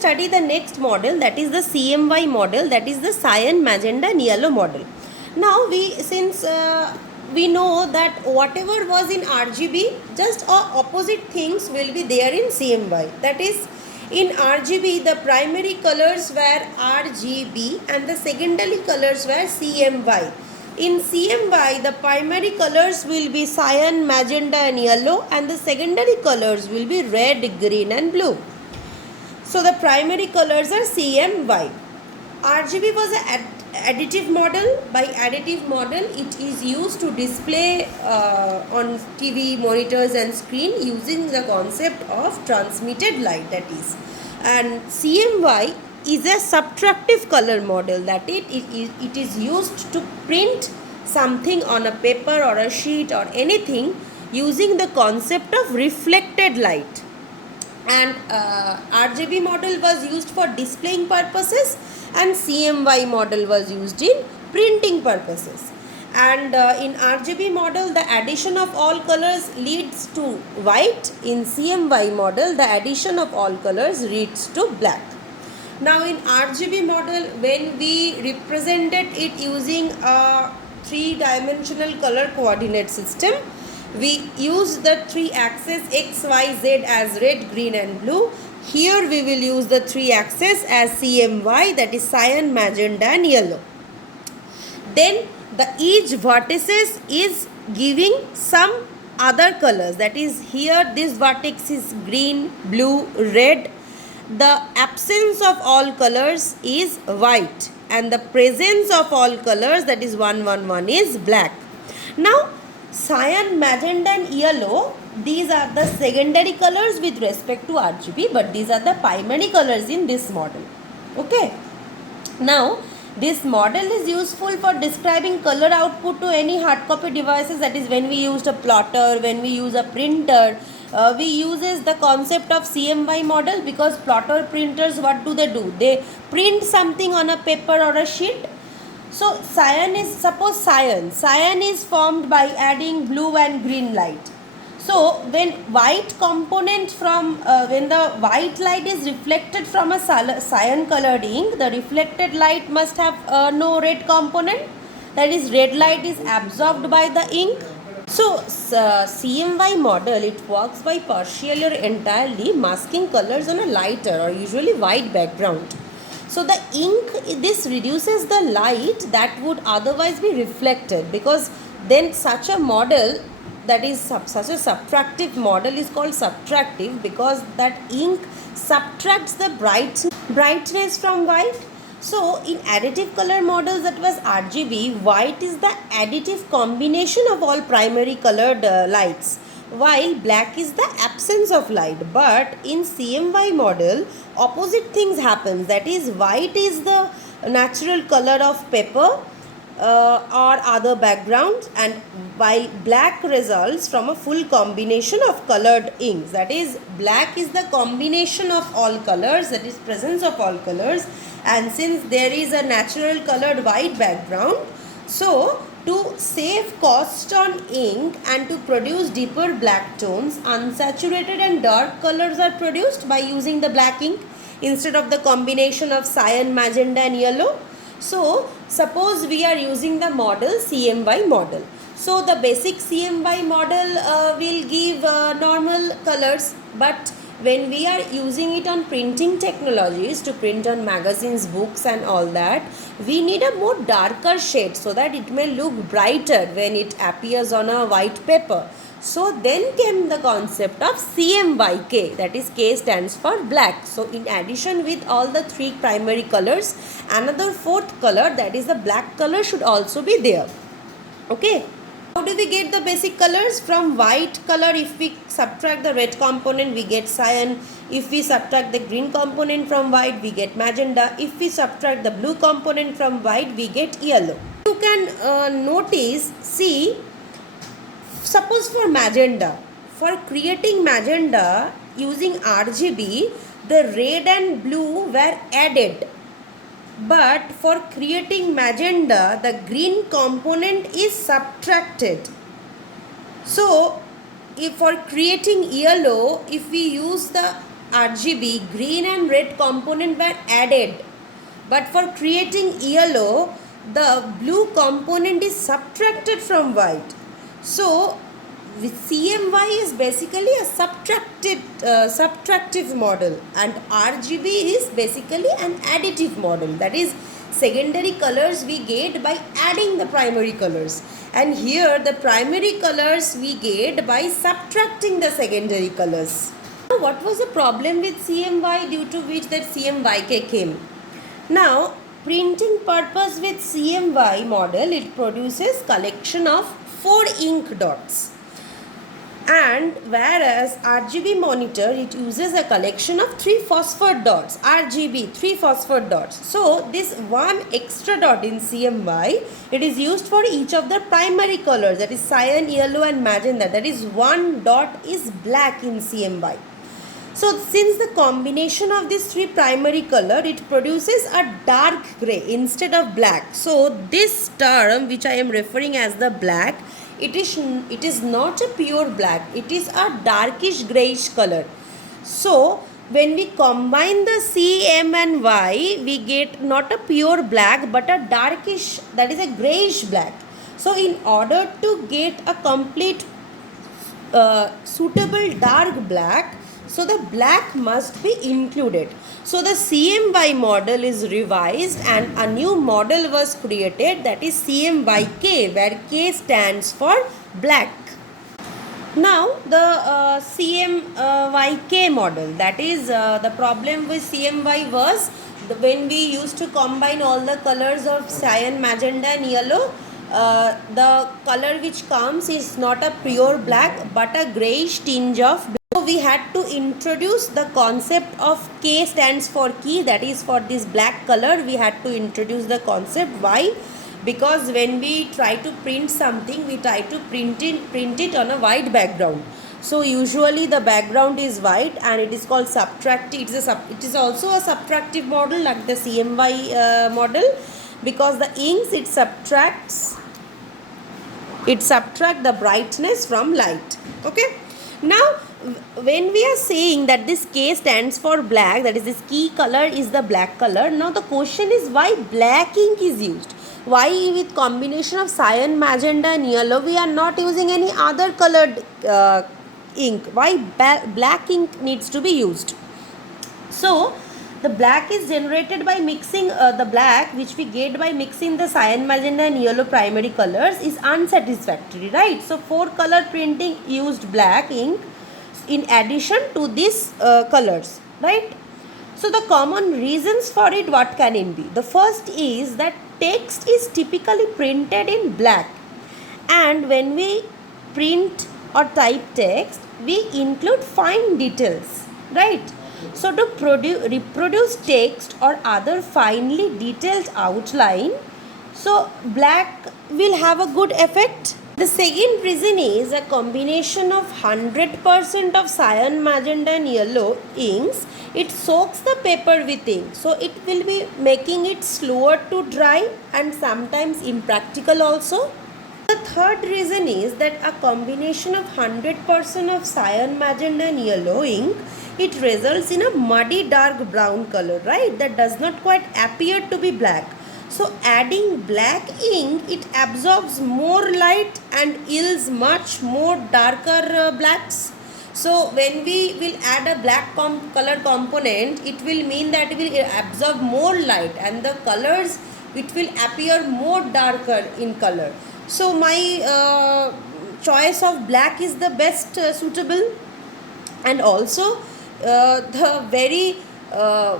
study the next model, that is the CMY model, that is the cyan, magenta and yellow model. Now we know that whatever was in RGB, just opposite things will be there in CMY. That is, in RGB the primary colors were RGB and the secondary colors were CMY. In CMY the primary colors will be cyan, magenta and yellow, and the secondary colors will be red, green and blue. So the primary colors are CMY. RGB was an additive model. By additive model, it is used to display on TV monitors and screen using the concept of transmitted light, that is. And CMY is a subtractive color model, that it is used to print something on a paper or a sheet or anything using the concept of reflected light. And RGB model was used for displaying purposes and CMY model was used in printing purposes. And in RGB model the addition of all colors leads to white. In CMY model the addition of all colors leads to black. Now in RGB model, when we represented it using a three-dimensional color coordinate system, we use the three axes X, Y, Z as red, green and blue. Here we will use the three axes as CMY, that is cyan, magenta and yellow. Then the each vertices is giving some other colors, that is here this vertex is green, blue, red. The absence of all colors is white and the presence of all colors, that is 111, is black. Now cyan, magenta and yellow, these are the secondary colors with respect to RGB, but these are the primary colors in this model. Okay. Now this model is useful for describing color output to any hard copy devices, that is when we used a plotter, when we use a printer, we uses the concept of CMY model, because plotter printers, what do? They print something on a paper or a sheet. So cyan is, suppose cyan is formed by adding blue and green light. So when white component from when the white light is reflected from a cyan colored ink, the reflected light must have no red component, that is red light is absorbed by the ink. So CMY model, it works by partially or entirely masking colors on a lighter or usually white background. So the ink, this reduces the light that would otherwise be reflected, because then such a model, that is such a subtractive model is called subtractive, because that ink subtracts the brightness from white. So in additive color models, that was RGB, white is the additive combination of all primary colored lights, while black is the absence of light. But in CMY model, opposite things happens, that is white is the natural color of paper or other backgrounds, and while black results from a full combination of colored inks, that is black is the combination of all colors, that is presence of all colors. And since there is a natural colored white background, so to save cost on ink and to produce deeper black tones, unsaturated and dark colors are produced by using the black ink instead of the combination of cyan, magenta and yellow. So suppose we are using the model CMY model. So the basic CMY model will give normal colors, but when we are using it on printing technologies to print on magazines, books and all that, we need a more darker shade so that it may look brighter when it appears on a white paper. So then came the concept of CMYK, that is K stands for black. So in addition with all the three primary colors, another fourth color, that is the black color, should also be there. Okay. How do we get the basic colors? From white color, if we subtract the red component, we get cyan. If we subtract the green component from white, we get magenta. If we subtract the blue component from white, we get yellow. You can notice, see, suppose for magenta, for creating magenta using RGB, the red and blue were added. But for creating magenta, the green component is subtracted. So, if for creating yellow, if we use the RGB, green and red component were added. But for creating yellow, the blue component is subtracted from white. So with CMY is basically a subtractive model, and RGB is basically an additive model. That is, secondary colors we get by adding the primary colors, and here the primary colors we get by subtracting the secondary colors. Now, what was the problem with CMY due to which that CMYK came? Now, printing purpose with CMY model, it produces collection of 4 ink dots, and whereas RGB monitor, it uses a collection of 3 phosphor dots. RGB 3 phosphor dots. So this one extra dot in CMY, it is used for each of the primary colors, that is cyan, yellow and magenta. That is, one dot is black in CMY. So since the combination of these 3 primary color, it produces a dark gray instead of black. So this term which I am referring as the black, it is not a pure black, it is a darkish grayish color. So when we combine the C, M and Y, we get not a pure black but a darkish, that is a grayish black. So in order to get a complete suitable dark black, so the black must be included. So the CMY model is revised and a new model was created, that is CMYK, where K stands for black. Now the CMYK model, that is the problem with CMY was when we used to combine all the colors of cyan, magenta and yellow, the color which comes is not a pure black but a greyish tinge of black. So we had to introduce the concept of K stands for key, that is for this black color we had to introduce the concept. Why? Because when we try to print something, we try to print it on a white background. So usually the background is white and it is called subtractive. It is also a subtractive model like the CMY model, because the inks, it subtracts the brightness from light. Okay. Now when we are saying that this K stands for black, that is this key color is the black color. Now the question is, why black ink is used? Why with combination of cyan, magenta and yellow we are not using any other colored ink? Why black ink needs to be used? So the black is generated by mixing the black which we get by mixing the cyan, magenta and yellow primary colors is unsatisfactory, right? So for color printing used black ink in addition to these colors, right? So the common reasons for it, what can it be? The first is that text is typically printed in black, and when we print or type text, we include fine details, right? So to reproduce text or other finely detailed outline, so black will have a good effect. The second reason is a combination of 100% of cyan, magenta and yellow inks. It soaks the paper with ink, so it will be making it slower to dry and sometimes impractical also. The third reason is that a combination of 100% of cyan, magenta and yellow ink, it results in a muddy dark brown color, right? That does not quite appear to be black. So adding black ink, it absorbs more light and yields much more darker blacks. So when we will add a black color component, it will mean that it will absorb more light and the colors, it will appear more darker in color. So my choice of black is the best suitable, and also the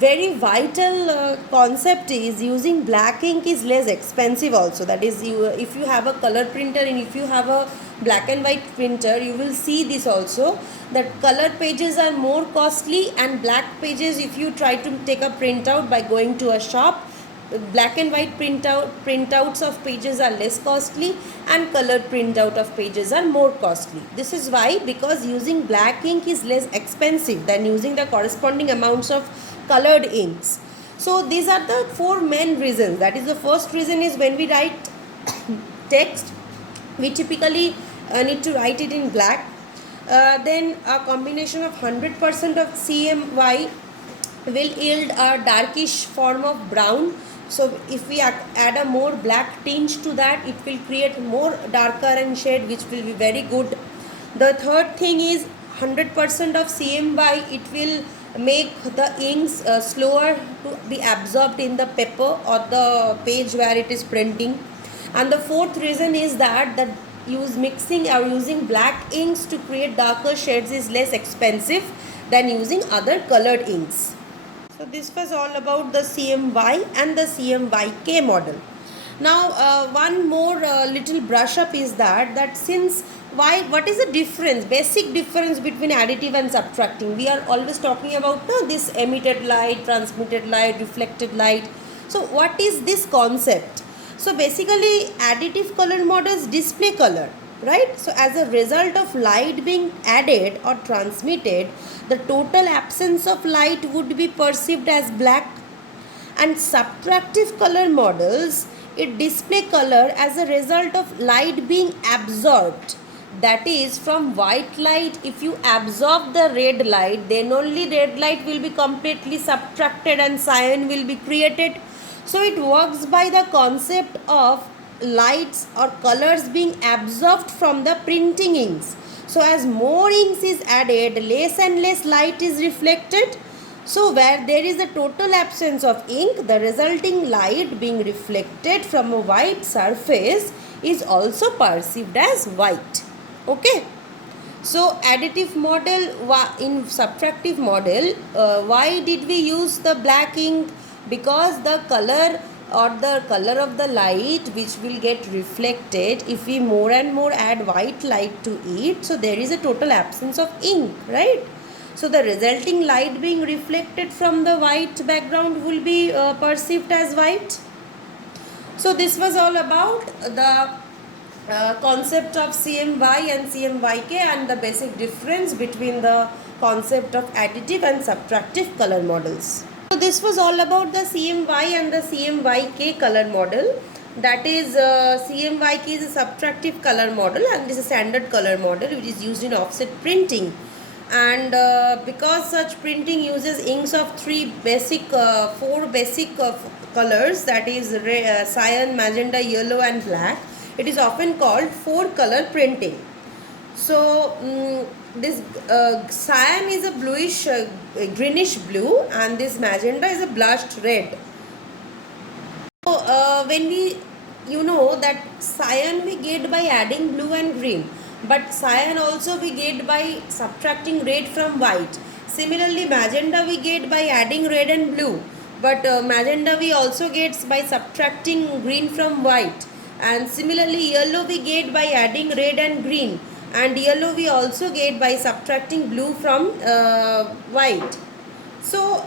very vital concept is using black ink is less expensive also. That is, if you have a color printer and if you have a black and white printer, you will see this also, that color pages are more costly and black pages, if you try to take a printout by going to a shop, black and white printouts of pages are less costly and color printout of pages are more costly. This is why, because using black ink is less expensive than using the corresponding amounts of colored inks. So these are the 4 main reasons. That is, the first reason is when we write text, we typically need to write it in black. then a combination of 100% of CMY will yield a darkish form of brown. So if we add a more black tinge to that, it will create more darker and shade, which will be very good. The third thing is 100% of CMY, it will make the inks slower to be absorbed in the paper or the page where it is printing. And the fourth reason is that the mixing or using black inks to create darker shades is less expensive than using other colored inks. So this was all about the CMY and the CMYK model. Now one more little brush up is that since what is the difference, basic difference between additive and subtracting? We are always talking about this emitted light, transmitted light, reflected light. So what is this concept? So basically additive color models display color, right? So as a result of light being added or transmitted, the total absence of light would be perceived as black. And subtractive color models, it display color as a result of light being absorbed. That is, from white light, if you absorb the red light, then only red light will be completely subtracted and cyan will be created. So it works by the concept of lights or colors being absorbed from the printing inks. So as more inks is added, less and less light is reflected. So where there is a total absence of ink, the resulting light being reflected from a white surface is also perceived as white. Okay. So additive model, in subtractive model, why did we use the black ink? Because the color or the color of the light which will get reflected, if we more and more add white light to it, so there is a total absence of ink, right? So the resulting light being reflected from the white background will be perceived as white. So this was all about the concept of CMY and CMYK and the basic difference between the concept of additive and subtractive color models. So this was all about the CMY and the CMYK color model. That is CMYK is a subtractive color model and this is a standard color model which is used in offset printing. And because such printing uses inks of four basic colors, that is cyan, magenta, yellow and black, it is often called four color printing. So this cyan is a bluish greenish blue and this magenta is a blushed red. So when we that cyan we get by adding blue and green, but cyan also we get by subtracting red from white. Similarly magenta we get by adding red and blue, but magenta we also get by subtracting green from white. And similarly yellow we get by adding red and green, and yellow we also get by subtracting blue from white. So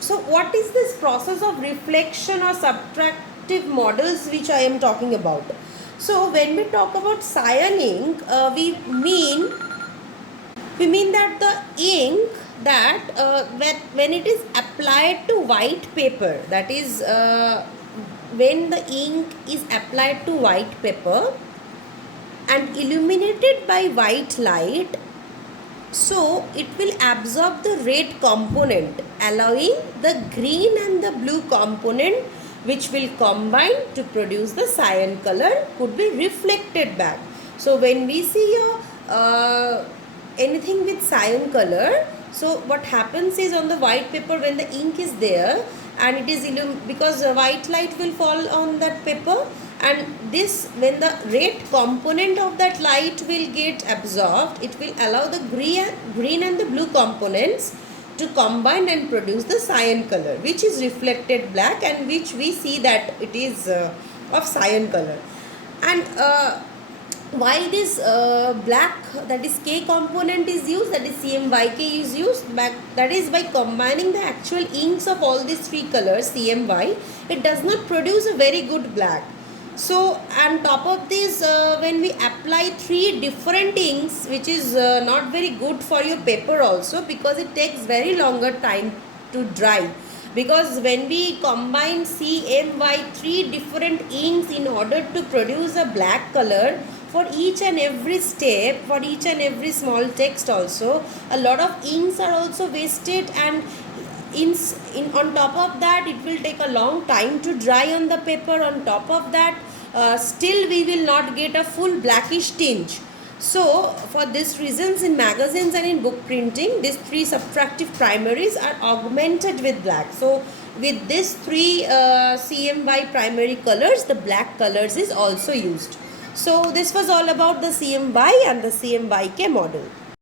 so what is this process of reflection or subtractive models which I am talking about? So when we talk about cyan ink, we mean that the ink that when it is applied to white paper, that is when the ink is applied to white paper and illuminated by white light, so it will absorb the red component, allowing the green and the blue component which will combine to produce the cyan color could be reflected back. So when we see anything with cyan color, so what happens is on the white paper when the ink is there and it is because white light will fall on that paper, and this when the red component of that light will get absorbed, it will allow the green and the blue components to combine and produce the cyan color, which is reflected black and which we see that it is of cyan color. And why this black, that is K component is used, that is CMYK is used, that is by combining the actual inks of all these three colors CMY, it does not produce a very good black. So on top of this, when we apply three different inks, which is not very good for your paper also, because it takes very longer time to dry. Because when we combine CMY three different inks in order to produce a black color, for each and every step, for each and every small text also, a lot of inks are also wasted, and on top of that it will take a long time to dry on the paper. On top of that, still we will not get a full blackish tinge. So for these reasons, in magazines and in book printing, these three subtractive primaries are augmented with black. So with these three CMY primary colors, the black colors is also used. So this was all about the CMY and the CMYK model.